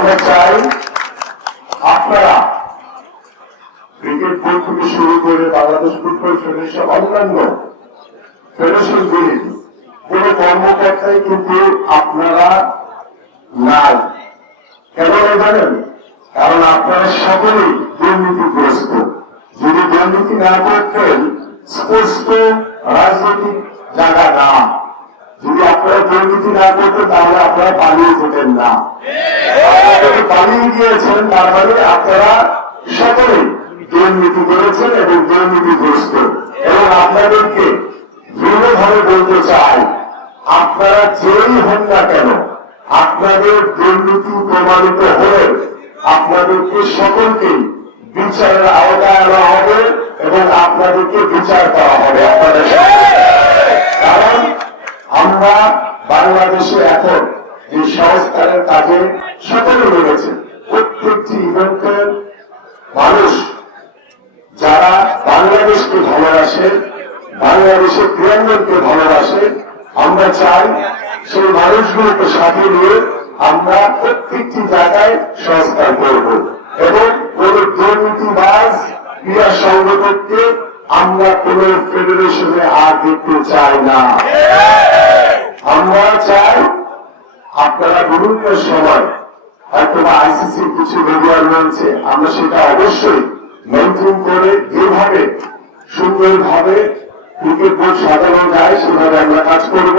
আমরা চাই আপনারা ক্রিকেট বোর্ড থেকে শুরু করে বাংলাদেশ ফুটবল ফেডারেশন অন্যান্য ফেডারেশনগুলি কোন কর্মকর্তাই কিন্তু আপনারা নাই। কেন জানেন? কারণ আপনারা সকলেই দুর্নীতিগ্রস্ত। যদি দুর্নীতি না করতেন স্পষ্ট রাজনৈতিক জায়গা না, যদি আপনারা দুর্নীতি না করতেন তাহলে আপনারা পালিয়ে যেতেন না। পালিয়ে গিয়েছেন, তার মানে আপনারা সকলেই দুর্নীতি করেছেন এবং দুর্নীতিগ্রস্ত। এবং আপনাদেরকে দৃঢ়ভাবে বলতে চাই, আপনারা যেই হন না কেন, আপনাদের দুর্নীতি প্রমাণিত হলে আপনাদেরকে সকলকে বিচারের আওতায় আনা হবে এবং আপনাদেরকে বিচার করা হবে আপনাদের। কারণ আমরা বাংলাদেশে এখন যে সংস্কারের কাজে সকলে লেগেছে, প্রত্যেকটি ইভেন্টের মানুষ যারা বাংলাদেশকে ভালোবাসে, বাংলাদেশের ক্রীড়াঙ্গনকে ভালোবাসে, আমরা চাই সেই মানুষগুলোকে সাথে নিয়ে আমরা প্রত্যেকটি জায়গায় সংস্কার করব এবং কোন দুর্নীতিবাজ ক্রীড়া সংগঠনকে আমরা কোন ফেডারেশনে আর দেখতে চাই না। আমরা চাই আপনারা বিভিন্ন সময় হয়তো আইসিসির কিছু রেগুলার রয়েছে, আমরা সেটা অবশ্যই মেনটেন করে যেভাবে সুন্দরভাবে ক্রিকেট বোর্ড সাজানো যায় সেভাবে আমরা কাজ করব।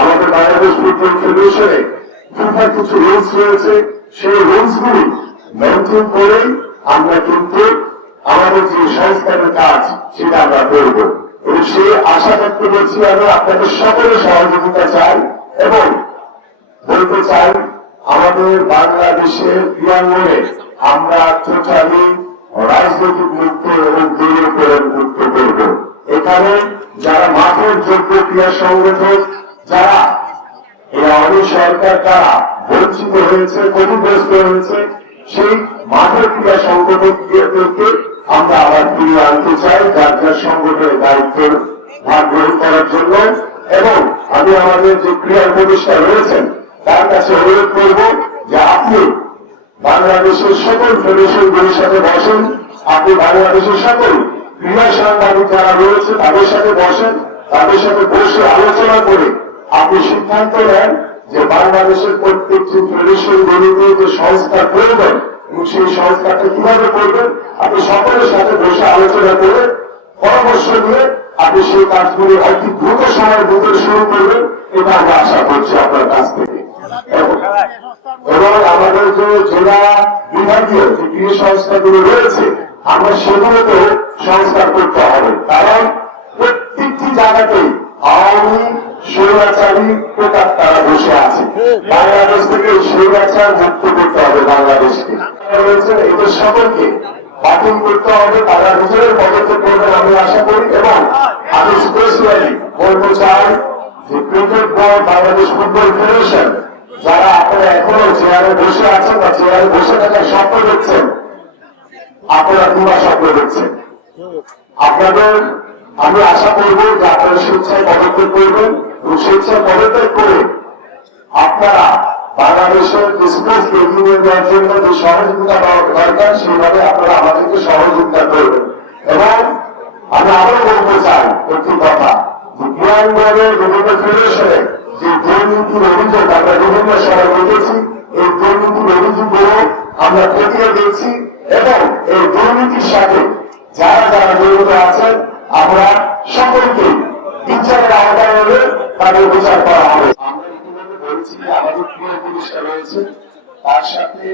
আমাদের বাংলাদেশ ফুটবল ফেডারেশনে ফিফার কিছু রুলস রয়েছে, সেই রুলসগুলি মেনটেন করেই আমরা কিন্তু আমাদের যে সংস্কারের কাজ সেটা আমরা করব এবং সেই আশা ব্যক্ত করছি। আমরা আপনাদের সকলের সহযোগিতা চাই এবং বলতে চাই আমাদের বাংলাদেশের ক্রীড়াঙ্গনে আমরা টোটালি রাজনৈতিক মুক্ত এবং দলীয়করণ মুক্ত করব। এখানে যারা মাঠের যোগ্য ক্রীড়া সংগঠক, যারা এই আওয়ামী সরকার দ্বারা বঞ্চিত হয়েছে, ক্ষতিগ্রস্ত হয়েছে, সেই মাঠের ক্রীড়া সংগঠকদেরকে আমরা আবার ফিরিয়ে আনতে চাই যার যার সংগঠনের দায়িত্ব ভাগ গ্রহণ করার জন্য। এবং আমি আমাদের যে ক্রীড়া উপদেষ্টা রয়েছেন তার কাছে অনুরোধ করব যে আপনি বাংলাদেশের সকল ফেডারেশনগুলির সাথে বসেন, আপনি বাংলাদেশের সকল ক্রীড়া সাংবাদিক যারা রয়েছে তাদের সাথে বসেন, তাদের সাথে বসে আলোচনা করে আপনি সিদ্ধান্ত নেন যে বাংলাদেশের প্রত্যেকটি ফেডারেশনগুলিতে যে সংস্কার প্রয়োজন এবং সেই সংস্কারটা কিভাবে করবেন আপনি সকলের সাথে বসে আলোচনা করে পরামর্শ নিয়ে আপনি সেই কাজগুলি অতি দ্রুত সময়ের ভিতরে শুরু করবেন, এটা আমরা আশা করছি আপনার কাছ থেকে। এবং আমাদের যে জেলা বিভাগীয় যে ক্রীড়া সংস্থাগুলো রয়েছে আমরা সেগুলোতে সংস্কার করতে হবে। কারণ প্রত্যেকটি জায়গাতেই আওয়ামী স্বৈরাচারী প্রকার তারা বসে আছে। বাংলাদেশ থেকে স্বৈরাচার মুক্ত করতে হবে বাংলাদেশকে। রয়েছে এদের সকলকে বাতিল করতে হবে, তারা নিজেদের পদক্ষেপ করবেন আমি আশা করি। এবং আমি স্পেশালি বলতে চাই যে cricket board, Bangladesh football federation যারা আপনারা এখনো চেয়ারে বসে আছেন বা চেয়ারে বসে থাকার স্বপ্ন দেখছেন, আপনারা পুরা স্বপ্ন দেখছেন। আপনাদের আমি আশা করবো যে আপনারা স্বেচ্ছায় পদক্ষেপ করবেন এবং স্বেচ্ছায় পদক্ষেপ করে আপনারা বাংলাদেশের স্পোর্টস এগিয়ে নিয়ে যাওয়ার জন্য যে সহযোগিতা দরকার সেইভাবে আপনারা আমাদেরকে সহযোগিতা করবেন। এবং আমি আরো বলতে চাই একটি কথা, যে ক্রীড়াঙ্গনের বিভিন্ন ফেডারেশনে যে দুর্নীতির অভিযোগ আমরা বিভিন্ন সময় দেখেছি, এই দুর্নীতির অভিযোগগুলো আমরা খতিয়ে দেখছি এবং এই দুর্নীতির সাথে যারা যারা জড়িত আছেন আমরা সকলকে বিচারের আওতায় এনে তাদের বিচার করা হবে। আমরা ইতিমধ্যে বলেছি আমাদের ক্রীড়া উপদেষ্টা রয়েছে, তার সাথে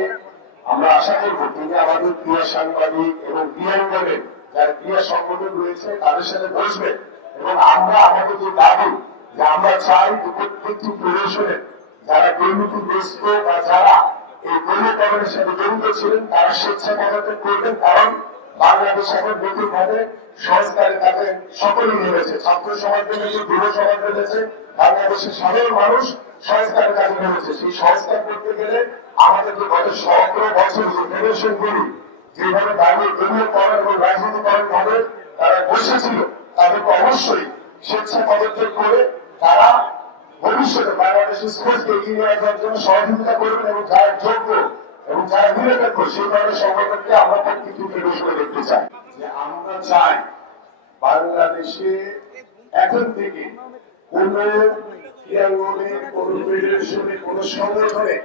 আমরা আশা করব তিনি আমাদের ক্রীড়া সাংবাদিক এবং ক্রীড়াঙ্গনের যারা ক্রীড়া সংগঠন রয়েছে তাদের সাথে বসবেন এবং আমরা আমাদের যে দাবি যে আমরা চাই যে প্রত্যেকটি ফেডারেশনের যারা দুর্নীতিগ্রস্ত বা যারা এই দলীয়করণের সাথে জড়িত ছিলেন তারা স্বেচ্ছায় পদক্ষেপ করবেন। কারণ বাংলাদেশ এখন নৈতিকভাবে সংস্কারের কাজে সকলেই নেমেছে, ছাত্র সমাজ নেমেছে, যুব সমাজ নেমেছে, বাংলাদেশের সাধারণ মানুষ সংস্কারের কাজে নেমেছে। সেই সংস্কার করতে গেলে আমাদের যে গত 17 বছর যে ফেডারেশনগুলি যেভাবে দাঁড়িয়ে দলীয়করণ এবং রাজনীতিকরণ ভাবে তারা বসেছিল তাদেরকে অবশ্যই স্বেচ্ছায় পদক্ষেপ করে তারা ভবিষ্যতে বাংলাদেশের স্পোর্টসকে এগিয়ে নিয়ে যাওয়ার জন্য সহযোগিতা করবেন এবং যারা যোগ্য এবং যারা নিরপেক্ষ সেই ধরনের সংগঠনকে আমরা প্রত্যেকটি ফেডারেশনে দেখতে চাই। যে আমরা চাই বাংলাদেশে এখন থেকে কোন ক্রীড়াঙ্গনে, কোন ফেডারেশনে, কোন সংগঠনে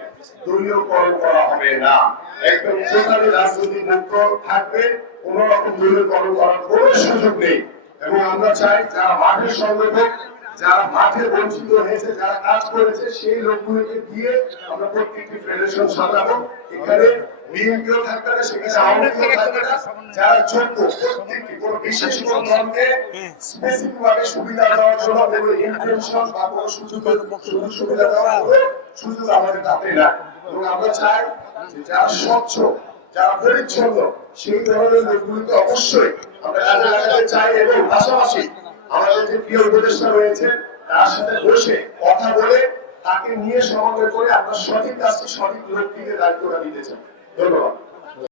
দলীয়করণ করা হবে না। একদম টোটালি রাজনৈতিক মুক্ত থাকবে, কোন রকম দলীয়করণ করার কোন সুযোগ নেই। এবং আমরা চাই যারা মাঠের সংগঠক, যারা মাঠে বঞ্চিত হয়েছে, যারা কাজ করেছে, সেই লোকগুলোকে দিয়ে আমরা প্রত্যেকটি ফেডারেশন সাজাবো। এখানে বিএনপিও থাকবে না, সেখানে আওয়ামী লীগও থাকবে না। যারা যোগ্য প্রত্যেকটি কোন বিশেষ কোন দলকে স্পেসিফিক ভাবে সুবিধা দেওয়ার জন্য কোনো ইন্টেনশন বা কোনো সুবিধা দেওয়ার সুযোগ আমাদের হাতে না। এবং আমরা চাই যে যারা স্বচ্ছ, যারা পরিচ্ছন্ন, সেই ধরনের লোকগুলোকে অবশ্যই আমরা কাজে লাগাতে চাই। এবং পাশাপাশি আমাদের যে প্রিয় উপদেষ্টা রয়েছে তার সাথে বসে কথা বলে তাকে নিয়ে সমন্বয় করে আমরা সঠিক কাজটি সঠিক লোকটিকে দায়িত্বটা দিতে চাই। ধন্যবাদ।